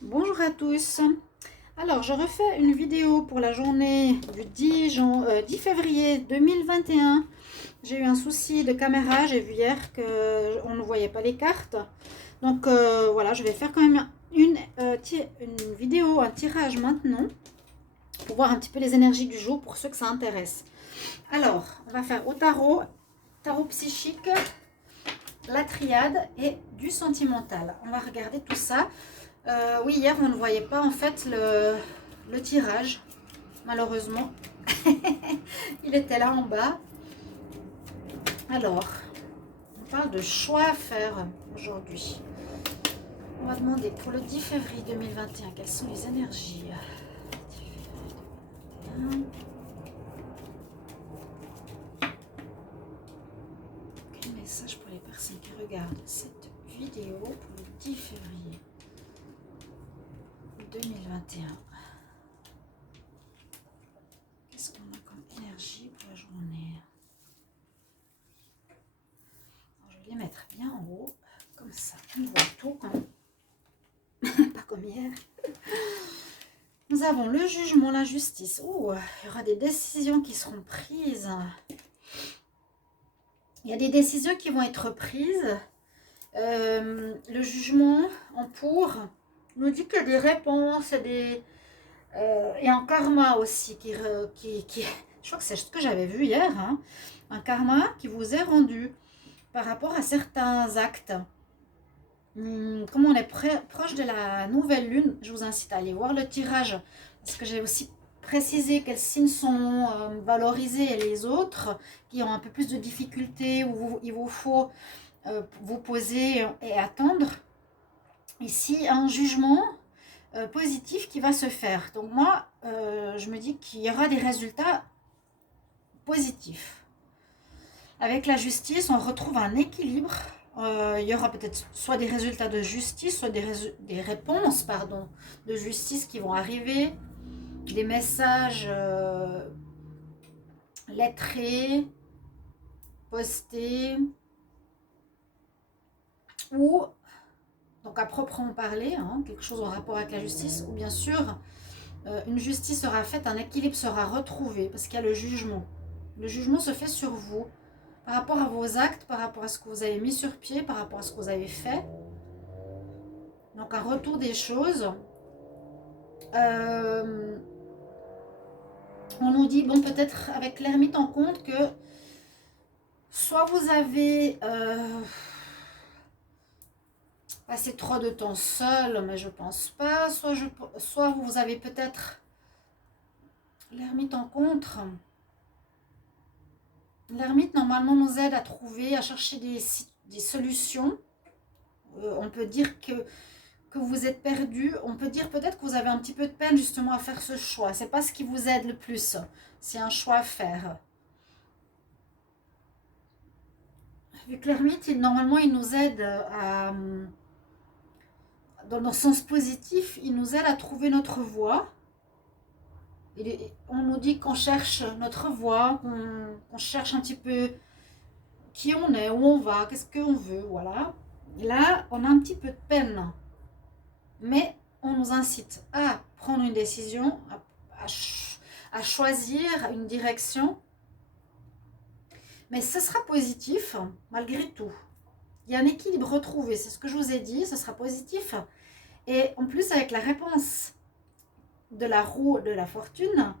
Bonjour à tous. Alors, je refais une vidéo pour la journée du 10 février 2021. J'ai eu un souci de caméra. J'ai vu hier qu'on ne voyait pas les cartes. Donc, voilà, je vais faire quand même une vidéo, un tirage maintenant pour voir un petit peu les énergies du jour pour ceux que ça intéresse. Alors, on va faire au tarot psychique, la triade et du sentimental. On va regarder tout ça. Oui, hier, on ne voyait pas en fait le tirage, malheureusement. Il était là en bas. Alors, on parle de choix à faire aujourd'hui. On va demander pour le 10 février 2021, quelles sont les énergies. Quel message pour les personnes qui regardent cette vidéo pour le 10 février 2021. Qu'est-ce qu'on a comme énergie pour la journée? Alors, je vais les mettre bien en haut, comme ça, on voit tout quand même. Pas comme hier. Nous avons le jugement, la justice. Oh, il y aura des décisions qui seront prises. Il y a des décisions qui vont être prises. Le jugement en pour nous dit qu'il y a des réponses, et un karma aussi je crois que c'est ce que j'avais vu hier, hein, un karma qui vous est rendu par rapport à certains actes. Comme on est proche de la nouvelle lune, je vous incite à aller voir le tirage parce que j'ai aussi précisé quels signes sont valorisés et les autres qui ont un peu plus de difficultés où il vous faut vous poser et attendre. Ici, un jugement positif qui va se faire. Donc moi, je me dis qu'il y aura des résultats positifs. Avec la justice, on retrouve un équilibre. Il y aura peut-être soit des résultats de justice, soit des réponses de justice qui vont arriver, des messages lettrés, postés, ou, donc à proprement parler, hein, quelque chose en rapport avec la justice, ou bien sûr, une justice sera faite, un équilibre sera retrouvé, parce qu'il y a le jugement. Le jugement se fait sur vous, par rapport à vos actes, par rapport à ce que vous avez mis sur pied, par rapport à ce que vous avez fait. Donc un retour des choses. On nous dit, bon, peut-être avec l'ermite en compte que soit vous avez passé trop de temps seul, mais je pense pas, soit vous avez peut-être l'ermite en contre. L'ermite normalement nous aide à trouver, à chercher des solutions. On peut dire que vous êtes perdu, on peut dire peut-être que vous avez un petit peu de peine justement à faire ce choix. C'est pas ce qui vous aide le plus, c'est un choix à faire. Vu que l'ermite, normalement, il nous aide dans le sens positif, il nous aide à trouver notre voie. On nous dit qu'on cherche notre voie, qu'on cherche un petit peu qui on est, où on va, qu'est-ce qu'on veut, voilà. Et là, on a un petit peu de peine. Mais on nous incite à prendre une décision, à choisir une direction. Mais ce sera positif malgré tout. Il y a un équilibre retrouvé, c'est ce que je vous ai dit, ce sera positif. Et en plus, avec la réponse de la roue de la fortune,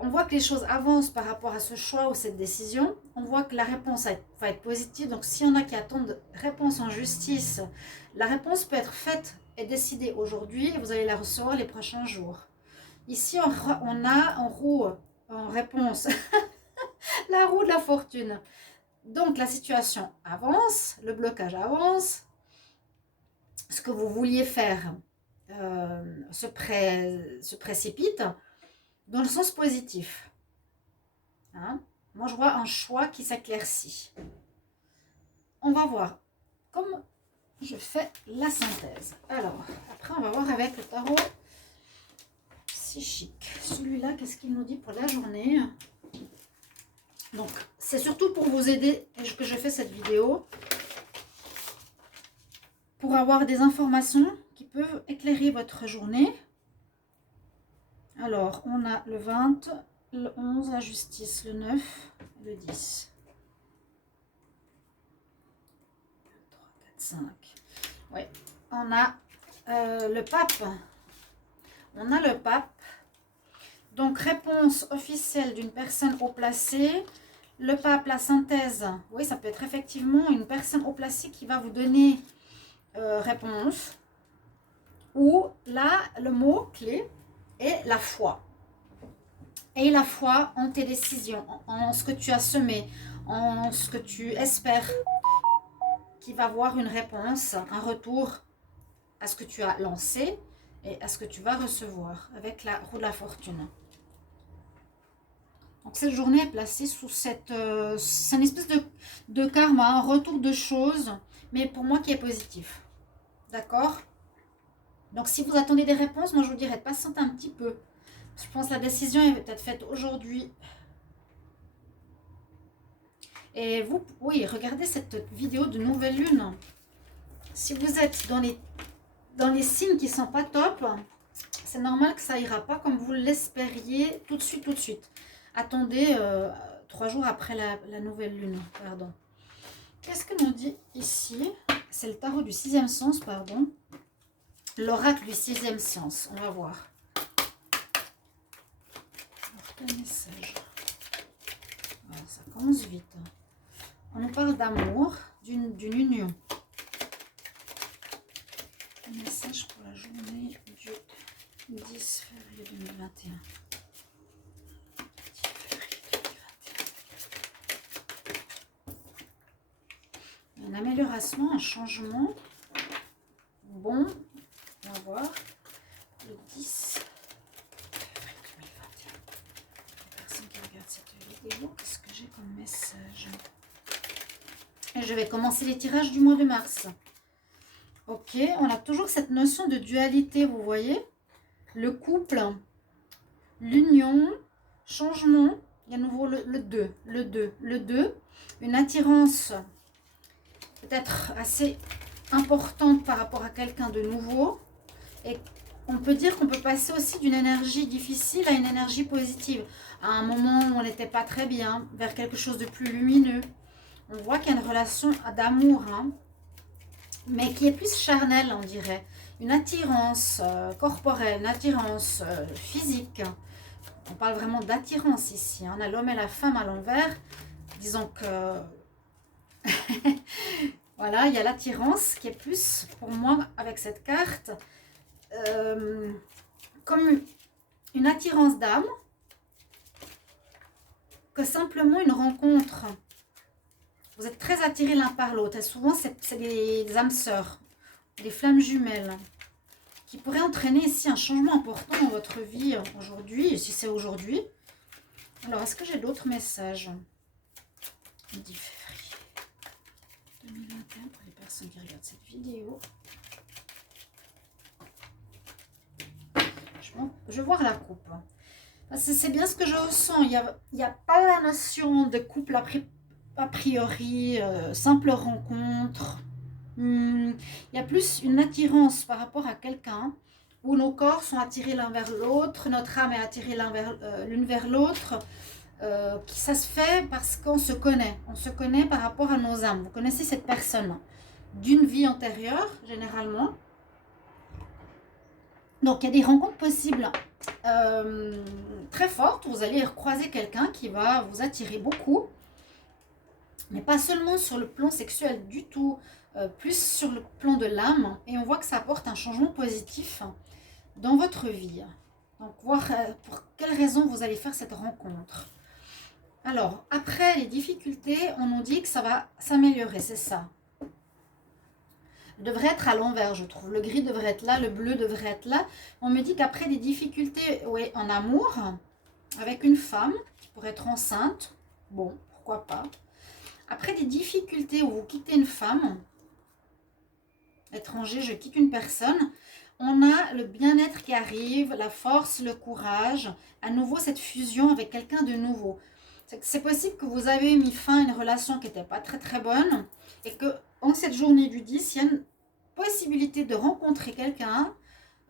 on voit que les choses avancent par rapport à ce choix ou cette décision. On voit que la réponse va être positive. Donc, s'il y en a qui attendent réponse en justice, la réponse peut être faite et décidée aujourd'hui et vous allez la recevoir les prochains jours. Ici, on a en roue, en réponse, la roue de la fortune. Donc, la situation avance, le blocage avance. Ce que vous vouliez faire se précipite dans le sens positif. Hein? Moi, je vois un choix qui s'éclaircit. On va voir comme je fais la synthèse. Alors, après, on va voir avec le tarot psychique. Celui-là, qu'est-ce qu'il nous dit pour la journée? Donc, c'est surtout pour vous aider que je fais cette vidéo. Pour avoir des informations qui peuvent éclairer votre journée. Alors, on a le 20, le 11, la justice, le 9, le 10. 3, 4, 5. Oui, on a le pape. On a le pape. Donc, réponse officielle d'une personne haut placée. Le pape, la synthèse. Oui, ça peut être effectivement une personne haut placée qui va vous donner réponse. Ou là, le mot clé est la foi. Et la foi en tes décisions, en ce que tu as semé, en ce que tu espères, qui va avoir une réponse, un retour à ce que tu as lancé et à ce que tu vas recevoir avec la roue de la fortune. Donc cette journée est placée sous cette... c'est une espèce de karma, un retour de choses, mais pour moi qui est positif. D'accord? Donc si vous attendez des réponses, moi je vous dirais de patienter un petit peu. Je pense que la décision est peut-être faite aujourd'hui. Et vous, oui, regardez cette vidéo de nouvelle lune. Si vous êtes dans les signes qui ne sont pas top, c'est normal que ça ira pas comme vous l'espériez tout de suite, tout de suite. Attendez 3 jours après la nouvelle lune, pardon. Qu'est-ce que l'on dit ici? C'est le tarot du 6e sens, pardon. L'oracle du 6e sens, on va voir. Alors, quel message? Voilà, ça commence vite. On nous parle d'amour, d'une union. Un message pour la journée du 10 février 2021. Une amélioration, un changement. Bon, on va voir. Le 10 février 2021. Les personnes qui regardent cette vidéo, qu'est-ce que j'ai comme message? Et je vais commencer les tirages du mois de mars. Ok, on a toujours cette notion de dualité, vous voyez. Le couple, l'union, changement. Il y a à nouveau le 2. Une attirance peut-être assez importante par rapport à quelqu'un de nouveau. Et on peut dire qu'on peut passer aussi d'une énergie difficile à une énergie positive. À un moment où on n'était pas très bien, vers quelque chose de plus lumineux. On voit qu'il y a une relation d'amour, hein, mais qui est plus charnelle, on dirait. Une attirance corporelle, une attirance physique. On parle vraiment d'attirance ici. On a l'homme et la femme à l'envers. Disons que... voilà, il y a l'attirance qui est plus, pour moi, avec cette carte, comme une attirance d'âme, que simplement une rencontre. Vous êtes très attirés l'un par l'autre. Et souvent, c'est des âmes sœurs, des flammes jumelles, qui pourraient entraîner ici un changement important dans votre vie aujourd'hui, si c'est aujourd'hui. Alors, est-ce que j'ai d'autres messages? 10 février 2021 pour les personnes qui regardent cette vidéo. Je vais voir la coupe. C'est bien ce que je ressens. Il n'y a pas la notion de couple a priori, simple rencontre. Il y a plus une attirance par rapport à quelqu'un où nos corps sont attirés l'un vers l'autre, notre âme est attirée l'une vers l'autre. Ça se fait parce qu'on se connaît. On se connaît par rapport à nos âmes. Vous connaissez cette personne d'une vie antérieure, généralement. Donc, il y a des rencontres possibles très fortes. Vous allez recroiser quelqu'un qui va vous attirer beaucoup. Mais pas seulement sur le plan sexuel du tout. Plus sur le plan de l'âme. Et on voit que ça apporte un changement positif dans votre vie. Donc, voir pour quelles raisons vous allez faire cette rencontre. Alors, après les difficultés, on nous dit que ça va s'améliorer, c'est ça. Devrait être à l'envers, je trouve. Le gris devrait être là, le bleu devrait être là. On me dit qu'après des difficultés en amour, avec une femme qui pourrait être enceinte, bon, pourquoi pas. Après des difficultés où vous quittez une femme, étranger, je quitte une personne, on a le bien-être qui arrive, la force, le courage, à nouveau cette fusion avec quelqu'un de nouveau. C'est possible que vous avez mis fin à une relation qui n'était pas très très bonne et que en cette journée du 10, il y a possibilité de rencontrer quelqu'un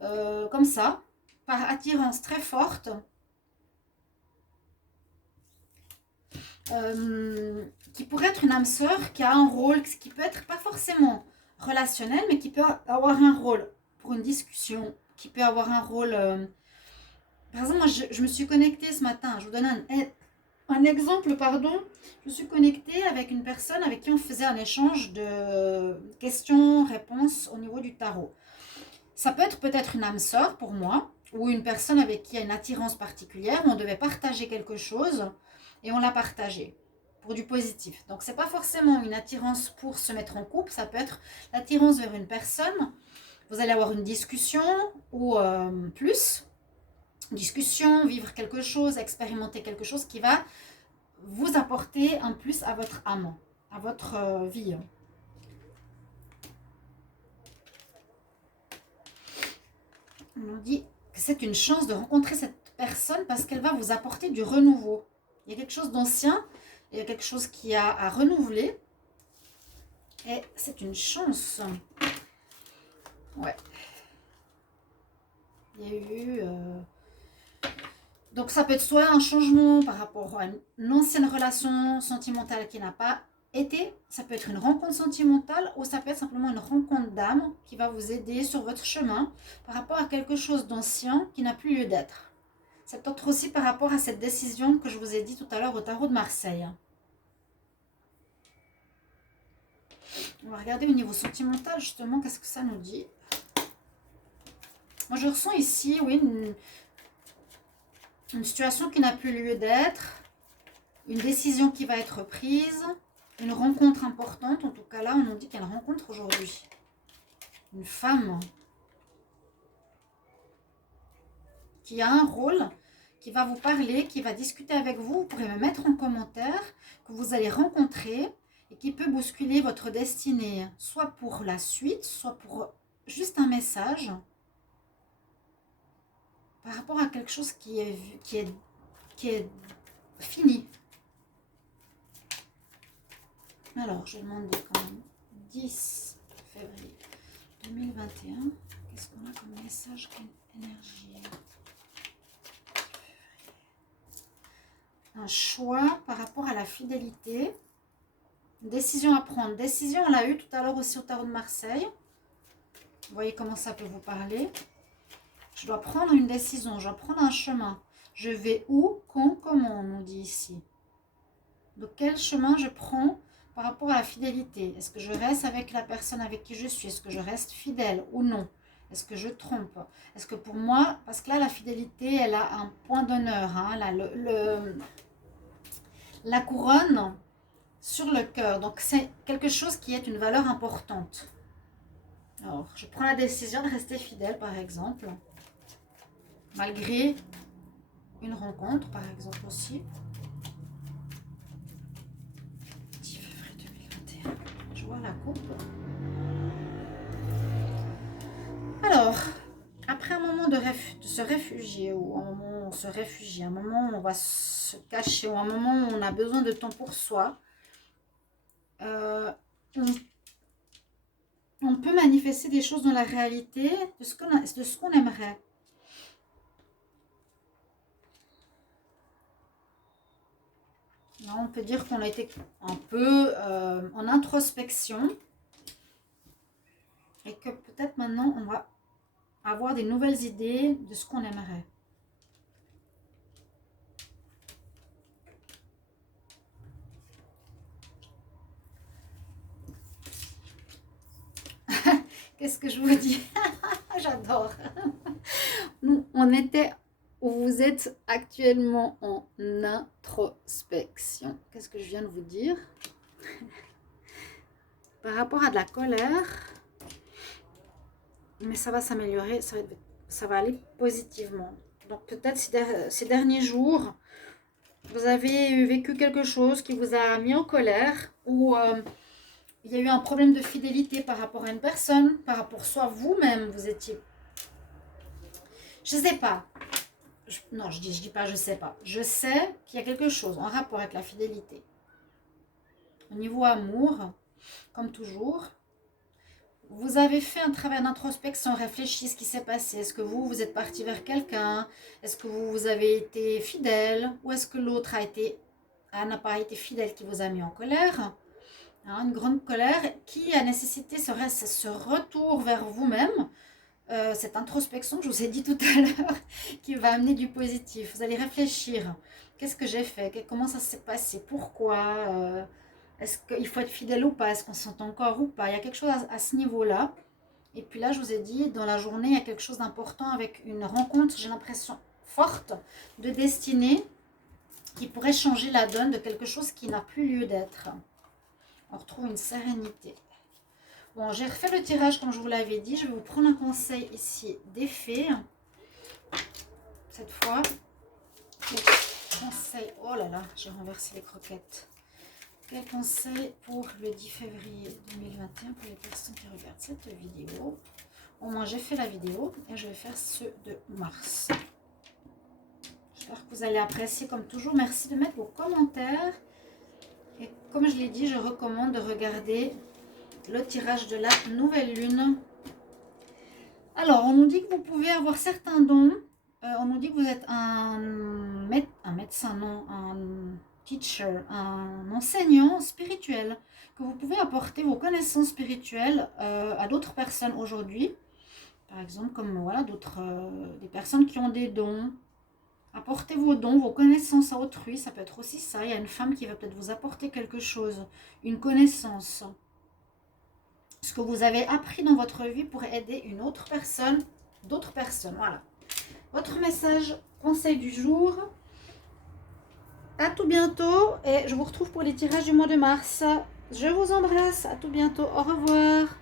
comme ça, par attirance très forte, qui pourrait être une âme sœur qui a un rôle, qui peut être pas forcément relationnel, mais qui peut avoir un rôle pour une discussion, qui peut avoir un rôle... par exemple, moi, je me suis connectée ce matin, je vous donne un exemple, pardon. Je me suis connectée avec une personne avec qui on faisait un échange de questions-réponses au niveau du tarot. Ça peut être peut-être une âme sœur pour moi, ou une personne avec qui il y a une attirance particulière. On devait partager quelque chose et on l'a partagé pour du positif. Donc c'est pas forcément une attirance pour se mettre en couple, ça peut être l'attirance vers une personne. Vous allez avoir une discussion ou plus. Discussion, vivre quelque chose, expérimenter quelque chose qui va vous apporter un plus à votre âme, à votre vie. On nous dit que c'est une chance de rencontrer cette personne parce qu'elle va vous apporter du renouveau. Il y a quelque chose d'ancien, il y a quelque chose qui a à renouveler. Et c'est une chance. Ouais. Il y a eu... Donc ça peut être soit un changement par rapport à une ancienne relation sentimentale qui n'a pas été, ça peut être une rencontre sentimentale ou ça peut être simplement une rencontre d'âme qui va vous aider sur votre chemin par rapport à quelque chose d'ancien qui n'a plus lieu d'être. C'est peut-être aussi par rapport à cette décision que je vous ai dit tout à l'heure au tarot de Marseille. On va regarder au niveau sentimental justement qu'est-ce que ça nous dit. Moi je ressens ici, oui, une situation qui n'a plus lieu d'être, une décision qui va être prise, une rencontre importante. En tout cas là, on nous dit qu'il y a une rencontre aujourd'hui. Une femme qui a un rôle, qui va vous parler, qui va discuter avec vous. Vous pourrez me mettre en commentaire que vous allez rencontrer et qui peut bousculer votre destinée, soit pour la suite, soit pour juste un message par rapport à quelque chose qui est fini. Alors, je vais demander quand même 10 février 2021. Qu'est-ce qu'on a comme message énergie? Un choix par rapport à la fidélité. Une décision à prendre. Décision, on l'a eu tout à l'heure aussi au tarot de Marseille. Vous voyez comment ça peut vous parler. Je dois prendre une décision, je dois prendre un chemin. Je vais où, quand, comment, on nous dit ici. Donc quel chemin je prends par rapport à la fidélité? Est-ce que je reste avec la personne avec qui je suis? Est-ce que je reste fidèle ou non? Est-ce que je trompe? Est-ce que pour moi, parce que là la fidélité, elle a un point d'honneur, hein, là, la couronne sur le cœur. Donc c'est quelque chose qui est une valeur importante. Alors, je prends la décision de rester fidèle, par exemple. Malgré une rencontre, par exemple, aussi. 10 février 2021. Je vois la coupe. Alors, après un moment de se réfugier, ou un moment où on se réfugie, un moment où on va se cacher, ou un moment où on a besoin de temps pour soi, on peut manifester des choses dans la réalité de ce qu'on aimerait. Là, on peut dire qu'on a été un peu en introspection et que peut-être maintenant on va avoir des nouvelles idées de ce qu'on aimerait. Qu'est-ce que je vous dis? J'adore. Nous, on était où vous êtes actuellement en introspection. Qu'est-ce que je viens de vous dire? Par rapport à de la colère, mais ça va s'améliorer, ça va aller positivement. Donc peut-être ces derniers jours, vous avez vécu quelque chose qui vous a mis en colère ou il y a eu un problème de fidélité par rapport à une personne, par rapport soit vous-même, vous étiez... Je sais pas. Non, je dis pas je sais pas. Je sais qu'il y a quelque chose en rapport avec la fidélité. Au niveau amour, comme toujours, vous avez fait un travail d'introspection, réfléchissez ce qui s'est passé. Est-ce que vous êtes parti vers quelqu'un? Est-ce que vous avez été fidèle? Ou est-ce que l'autre n'a pas été fidèle qui vous a mis en colère? Hein, une grande colère qui a nécessité ce retour vers vous-même, cette introspection que je vous ai dit tout à l'heure, qui va amener du positif. Vous allez réfléchir. Qu'est-ce que j'ai fait? Comment ça s'est passé? Pourquoi? Est-ce qu'il faut être fidèle ou pas? Est-ce qu'on s'entend encore ou pas? Il y a quelque chose à ce niveau-là. Et puis là, je vous ai dit, dans la journée, il y a quelque chose d'important avec une rencontre, j'ai l'impression, forte de destinée qui pourrait changer la donne de quelque chose qui n'a plus lieu d'être. On retrouve une sérénité. Bon, j'ai refait le tirage comme je vous l'avais dit. Je vais vous prendre un conseil ici d'effet. Cette fois, conseil... Oh là là, j'ai renversé les croquettes. Quel conseil pour le 10 février 2021 pour les personnes qui regardent cette vidéo? Au moins, j'ai fait la vidéo et je vais faire ceux de mars. J'espère que vous allez apprécier comme toujours. Merci de mettre vos commentaires. Et comme je l'ai dit, je recommande de regarder le tirage de la nouvelle lune. Alors, on nous dit que vous pouvez avoir certains dons. On nous dit que vous êtes un médecin, non, un teacher, un enseignant spirituel, que vous pouvez apporter vos connaissances spirituelles à d'autres personnes aujourd'hui. Par exemple, comme voilà, des personnes qui ont des dons. Apportez vos dons, vos connaissances à autrui, ça peut être aussi ça. Il y a une femme qui va peut-être vous apporter quelque chose, une connaissance. Ce que vous avez appris dans votre vie pour aider une autre personne, d'autres personnes. Voilà. Votre message, conseil du jour. À tout bientôt et je vous retrouve pour les tirages du mois de mars. Je vous embrasse, à tout bientôt, au revoir.